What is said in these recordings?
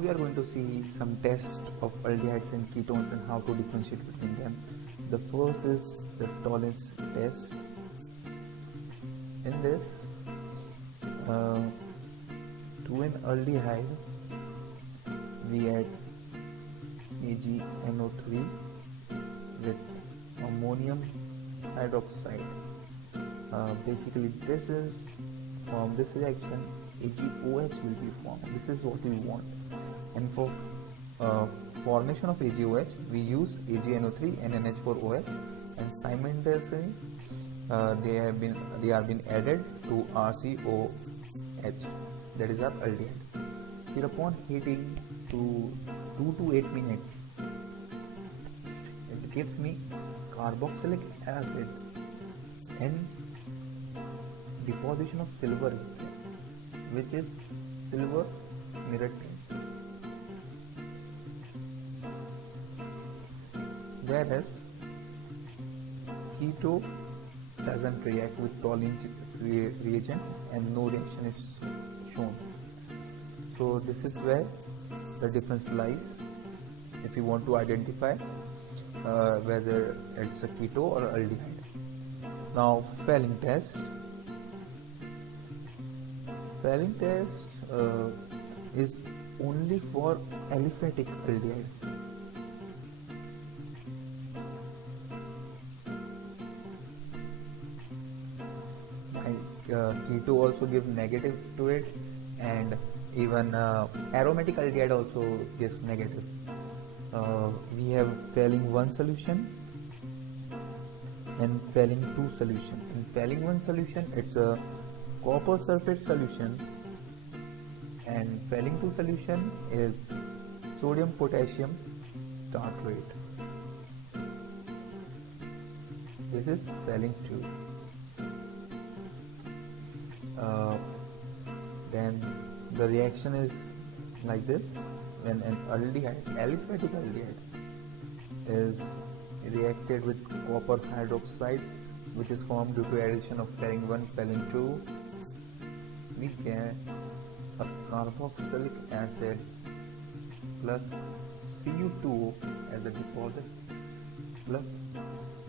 we are going to see some tests of aldehydes and ketones and how to differentiate between them. The first is the tolerance test. In this, to an aldehyde, we add AgNO3 with ammonium hydroxide. Basically, this is from this reaction AgOH will be formed. This is what we want. And for formation of AgOH, we use AgNO3 and NH4OH, and simultaneously they are been added to RCOH, that is our aldehyde. Here, upon heating to 2 to 8 minutes, it gives me carboxylic acid and deposition of silver is there, which is silver mirror trace. Whereas keto doesn't react with tolerance reagent and no reaction is shown. So this is where the difference lies if you want to identify whether it's a keto or aldehyde. Now, Fehling test. Fehling test is only for aliphatic aldehyde. Keto also give negative to it, and even aromatic aldehyde also gives negative. We have Fehling 1 solution and Fehling 2 solution. In Fehling 1 solution, it's a copper sulfate solution, and Fehling 2 solution is sodium potassium tartrate. This is Fehling 2. Then the reaction is like this: when an aldehyde, aliphatic aldehyde, is reacted with copper hydroxide, which is formed due to addition of Fehling 1, Fehling 2, we get a carboxylic acid plus Cu2O as a deposit plus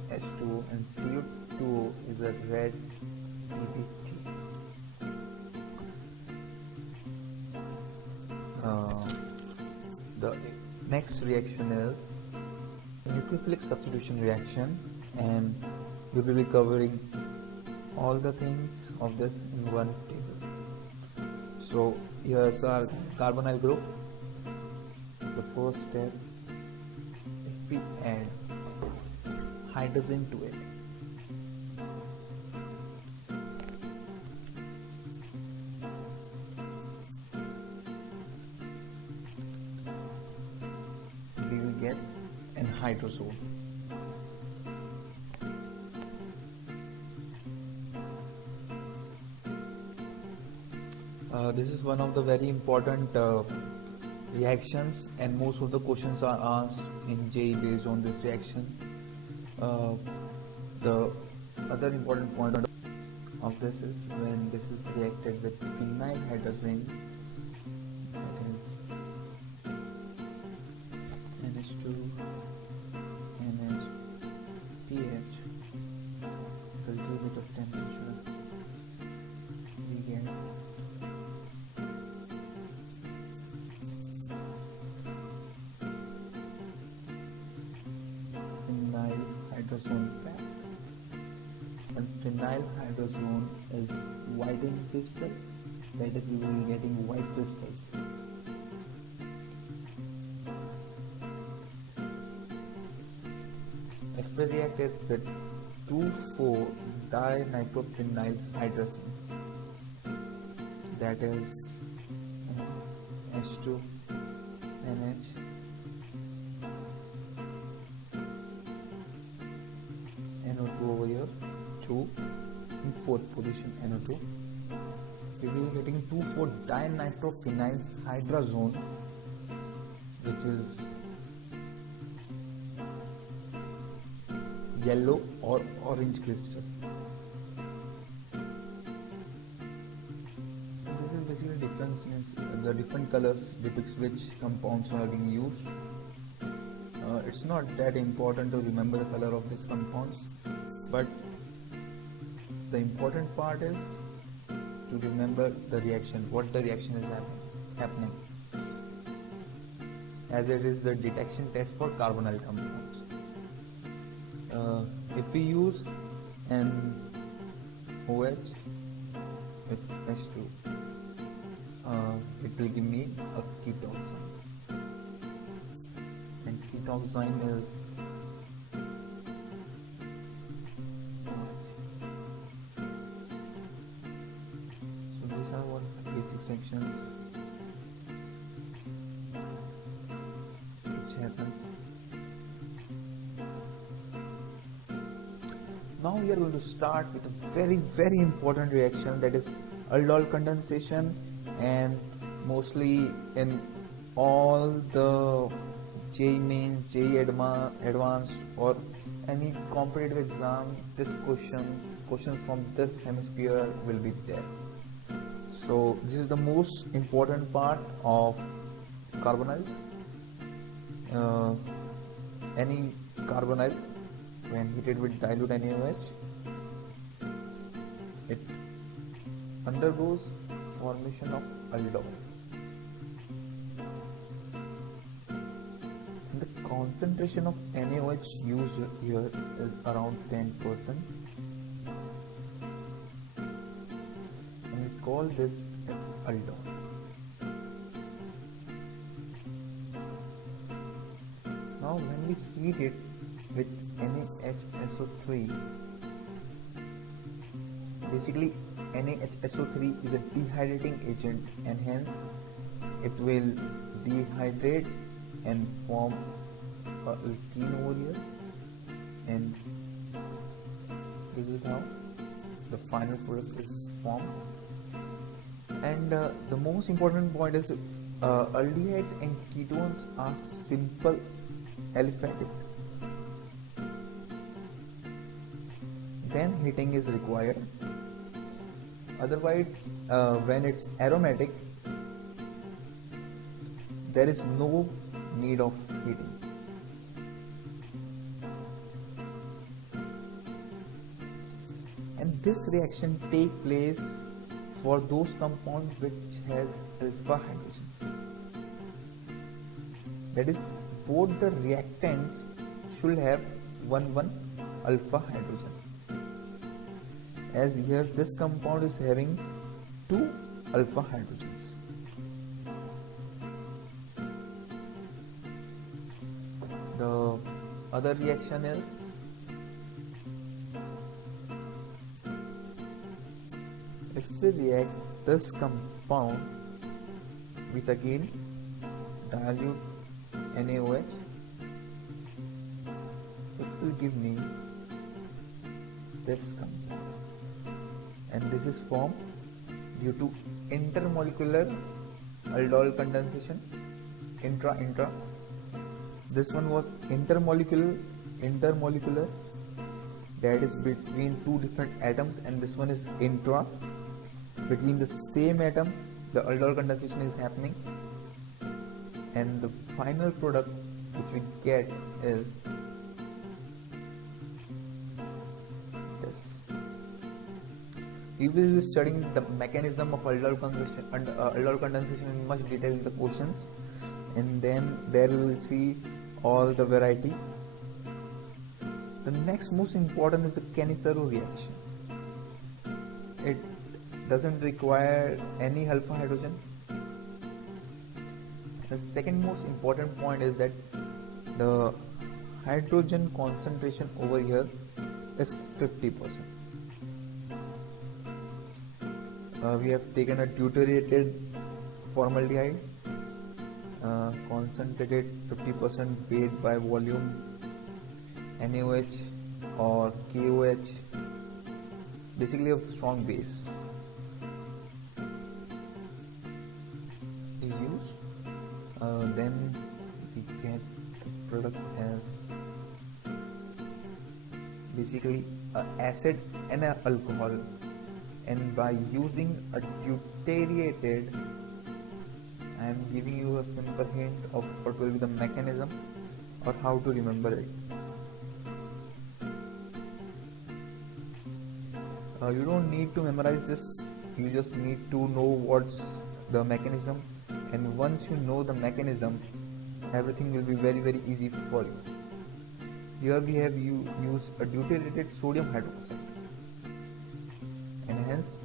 H2O, and Cu2O is a red PBT. The next reaction is nucleophilic substitution reaction, and we will be covering all the things of this in one table. So here's our carbonyl group. The first step, if we add hydrogen to it, we will get an hydrazone. This is one of the very important reactions, and most of the questions are asked in JEE based on this reaction. The other important point of this is when this is reacted with phenyl hydrazine, that is NH2 NH pH, a little bit of temperature, we get phenyl hydrazone pack. And phenyl hydrazone is white in crystal, that is, we will be getting white crystals. If we react it with 2,4-dinitrophenyl hydrazine, that is H2 NH NO2 over here, 2 in fourth position NO2, we will be getting 2,4-dinitrophenyl hydrazone, which is yellow or orange crystal. So this is basically different difference means the different colors depicts which compounds are being used. It's not that important to remember the color of these compounds, but the important part is to remember the reaction, what the reaction is happening, as it is the detection test for carbonyl compounds. If we use an OH with H2, it will give me a ketoxine, and ketoxine is so these are what basic reactions which happens. Now we are going to start with a very important reaction, that is aldol condensation, and mostly in all the JEE Mains, JEE Advanced or any competitive exam, questions from this hemisphere will be there. So this is the most important part of carbonyls. Any carbonyl, when heated with dilute NaOH, it undergoes formation of aldol. And the concentration of NaOH used here is around 10%. And we call this as aldol. Now when we heat it with NaHSO3, basically NaHSO3 is a dehydrating agent, and hence it will dehydrate and form a alkene over here, and this is how the final product is formed. And the most important point is aldehydes and ketones are simple aliphatic. Then heating is required. Otherwise, when it's aromatic, there is no need of heating. And this reaction take place for those compounds which has alpha hydrogens. That is, both the reactants should have one alpha hydrogen. As here this compound is having 2 alpha hydrogens. The other reaction is if we react this compound with again dilute NaOH, it will give me this compound. And this is formed due to intermolecular aldol condensation, intra. This one was intermolecular, that is between two different atoms, and this one is intra, between the same atom the aldol condensation is happening, and the final product which we get is this. We will be studying the mechanism of aldol condensation in much detail in the questions, and then there we will see all the variety. The next most important is the Cannizzaro reaction. It doesn't require any alpha hydrogen. The second most important point is that the hydrogen concentration over here is 50%. We have taken a deuterated formaldehyde, concentrated 50% weight by volume NaOH or KOH, basically a strong base is used. Then we get the product as basically an acid and an alcohol, and by using a deuterated I am giving you a simple hint of what will be the mechanism or how to remember it. You don't need to memorize this, you just need to know what's the mechanism, and once you know the mechanism, everything will be very easy for you. Here we have used a deuterated sodium hydroxide, and hence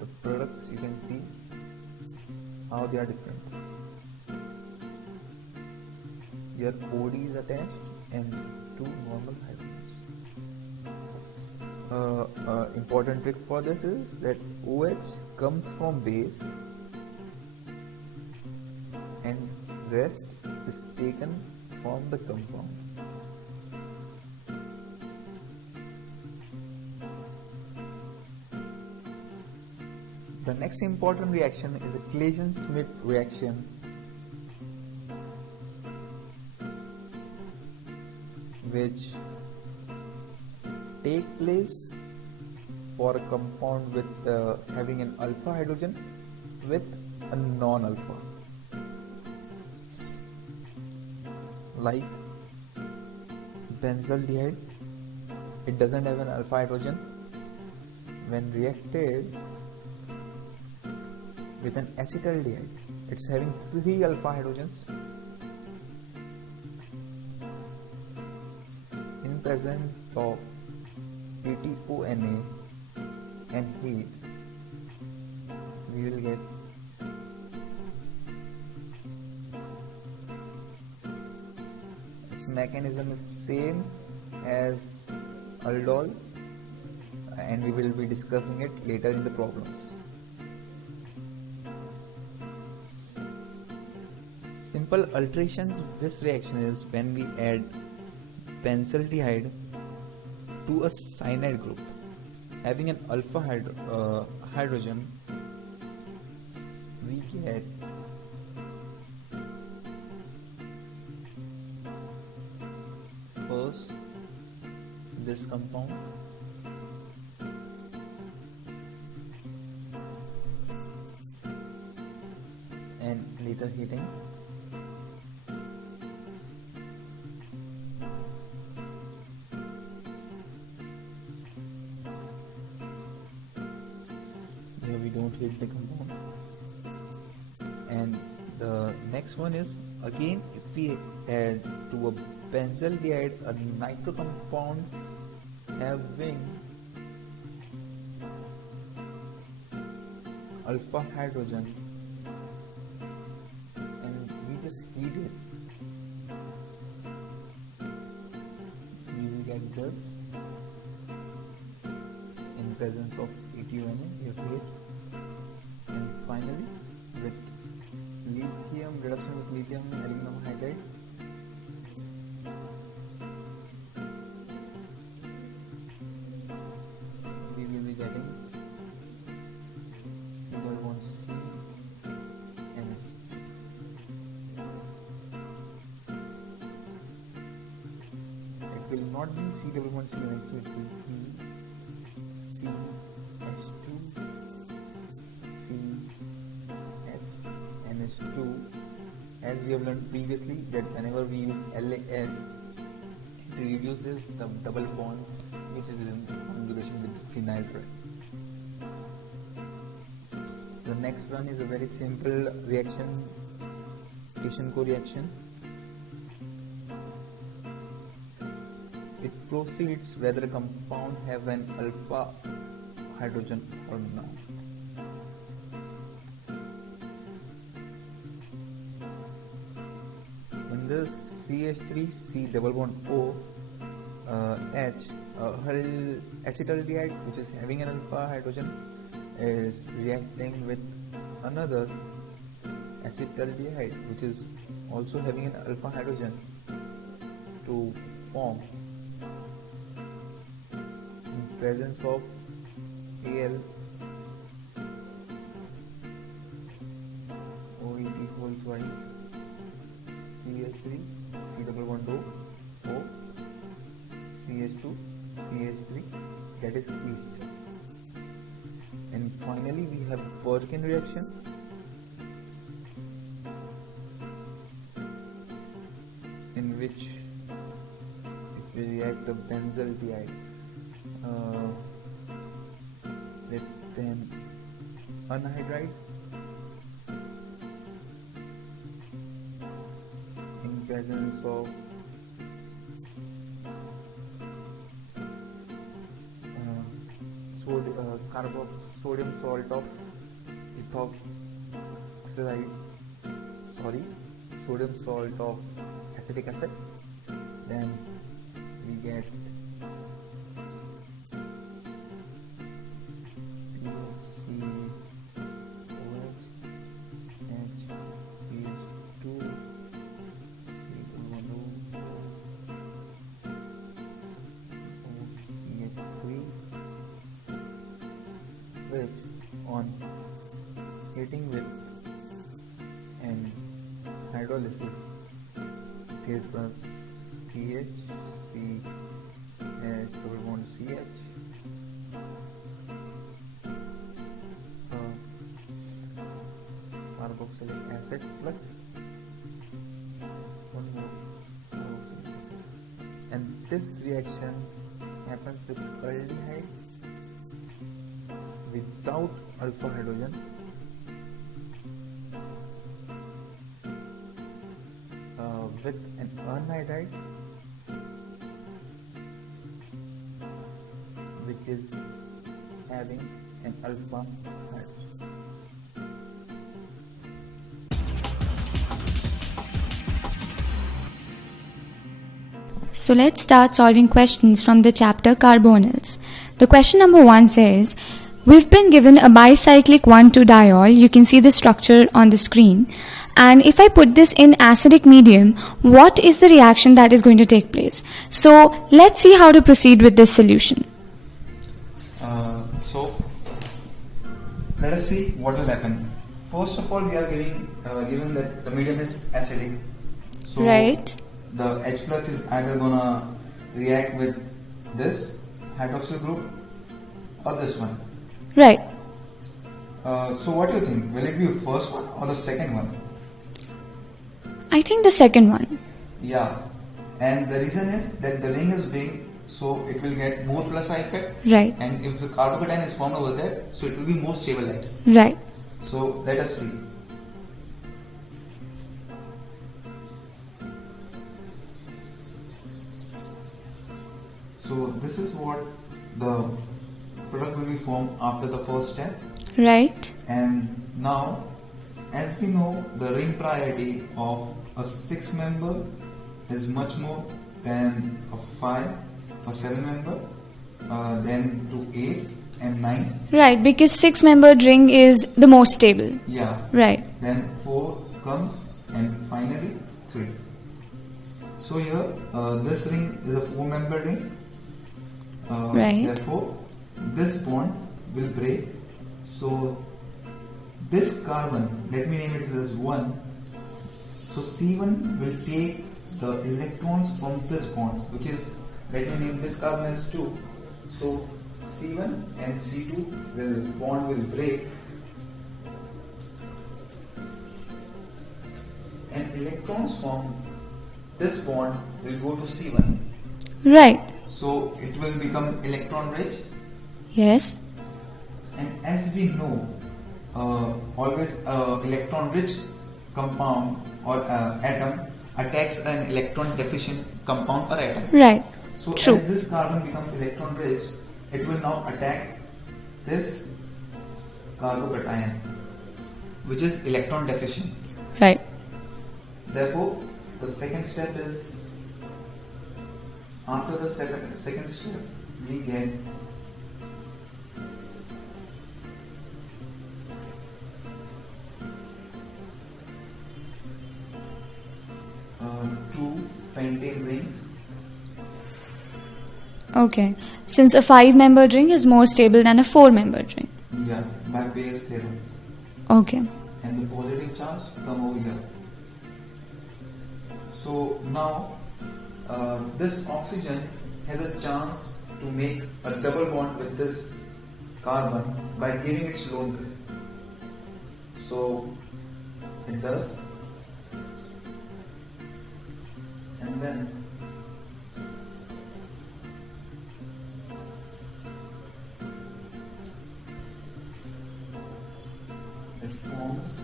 the products you can see how they are different. Here OD is attached and two normal hydrogens. Important trick for this is that OH comes from base and rest is taken from the compound. The next important reaction is a Claisen-Schmidt reaction, which take place for a compound with having an alpha hydrogen with a non-alpha, like benzaldehyde. It doesn't have an alpha hydrogen. When reacted with an acetaldehyde, it's having 3 alpha hydrogens. In presence of KTONA and heat, we will get its mechanism is same as aldol, and we will be discussing it later in the problems. Simple alteration to this reaction is when we add benzaldehyde to a cyanide group having an alpha hydrogen, we get first this compound, and later heating. Here we don't heat the compound. And the next one is, again, if we add to a benzaldehyde a nitro compound having alpha hydrogen, and we just heat it, we will get this. In presence of KTONA, we have to heat. And finally, with lithium, reduction with lithium aluminum hydride, we will be getting single bond C and S. It will not be C double bond C and S2, it will be CH2 CH2, as we have learned previously that whenever we use LAH, it reduces the double bond which is in conjugation with phenyl ring. The next one is a very simple reaction, Tischenko reaction. It proceeds whether a compound have an alpha hydrogen or not. In this CH3 C double bond O H, acetaldehyde, which is having an alpha hydrogen, is reacting with another acetaldehyde which is also having an alpha hydrogen to form, in presence of Al OET whole twice CH3 C double bond O CH2 CH3, that is yeast. And finally we have Perkin reaction, the benzaldehyde with an anhydride in presence of sodium salt of ethoxylide, sodium salt of acetic acid. Then we get which on heating with and hydrolysis gives us pH, CH, double bond CH, carboxylic acid plus one more carboxylic acid, and this reaction happens with aldehyde without alpha hydrogen with an anhydride which is having an alpha hydrogen. So let's start solving questions from the chapter Carbonyls. The question number 1 says, we've been given a bicyclic 1,2-diol. You can see the structure on the screen. And if I put this in acidic medium, what is the reaction that is going to take place? So let's see how to proceed with this solution. So let us see what will happen. First of all, we are given that the medium is acidic. So right. The H plus is either gonna react with this hydroxyl group or this one. Right. So what do you think? Will it be the first one or the second one? I think the second one. Yeah. And the reason is that the ring is big, so it will get more plus I effect. Right. And if the carbocation is formed over there, so it will be more stabilized. Right. So let us see. So this is what the product will be formed after the first step. Right. And now, as we know, the ring priority of a 6-member is much more than a 5 or 7-member, then to 8 and 9. Right, because 6-membered ring is the most stable. Yeah. Right. Then 4 comes and finally 3. So here, this ring is a 4-member ring. Right. Therefore, this bond will break. So this carbon, let me name it as 1. So C1 will take the electrons from this bond, which is, let me name this carbon as 2. So C1 and C2 bond will break, and electrons from this bond will go to C1. Right. So it will become electron rich. Yes. And as we know, always electron rich compound or atom attacks an electron deficient compound or atom. Right. So True. as this carbon becomes electron rich, it will now attack this carbocation, which is electron deficient. Right. Therefore, the second step is, after the second step, we get two pentane rings. Okay. Since a 5-membered ring is more stable than a 4-membered ring. Yeah, by Bayes theorem. Okay. And the positive charge come over here. So now this oxygen has a chance to make a double bond with this carbon by giving its lone pair. So it does, and then forms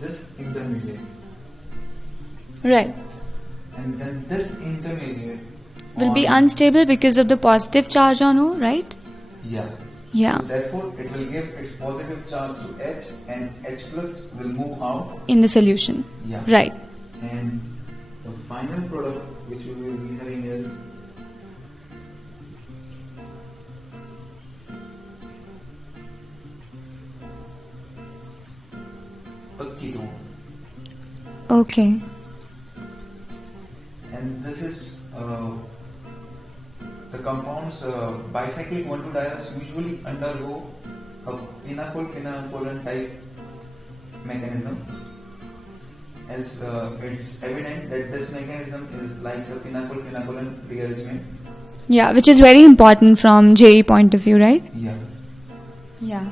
this intermediate, Right. and then this intermediate Will be on- unstable because of the positive charge on O, right? Yeah. Yeah. So therefore, it will give its positive charge to H, and H plus will move out. In the solution. Yeah. Right. And the final product which we will be having is a ketone, Okay. and this is the compounds bicyclic 1,2-diols usually undergo a pinacol-pinacolan type mechanism, as it's evident that this mechanism is like a pinacol-pinacolan rearrangement. Yeah, which is very important from JE point of view, right? Yeah. Yeah.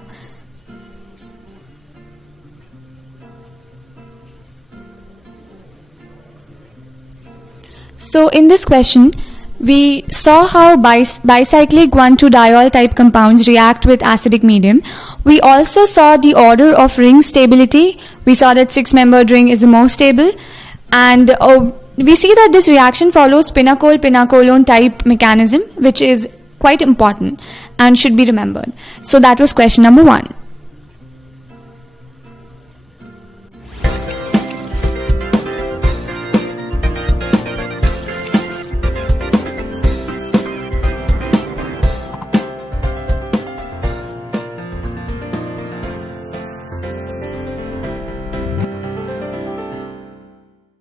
So in this question, we saw how bicyclic 1,2-diol type compounds react with acidic medium. We also saw the order of ring stability. We saw that 6-membered ring is the most stable. And we see that this reaction follows pinacol-pinacolone type mechanism, which is quite important and should be remembered. So that was question number 1.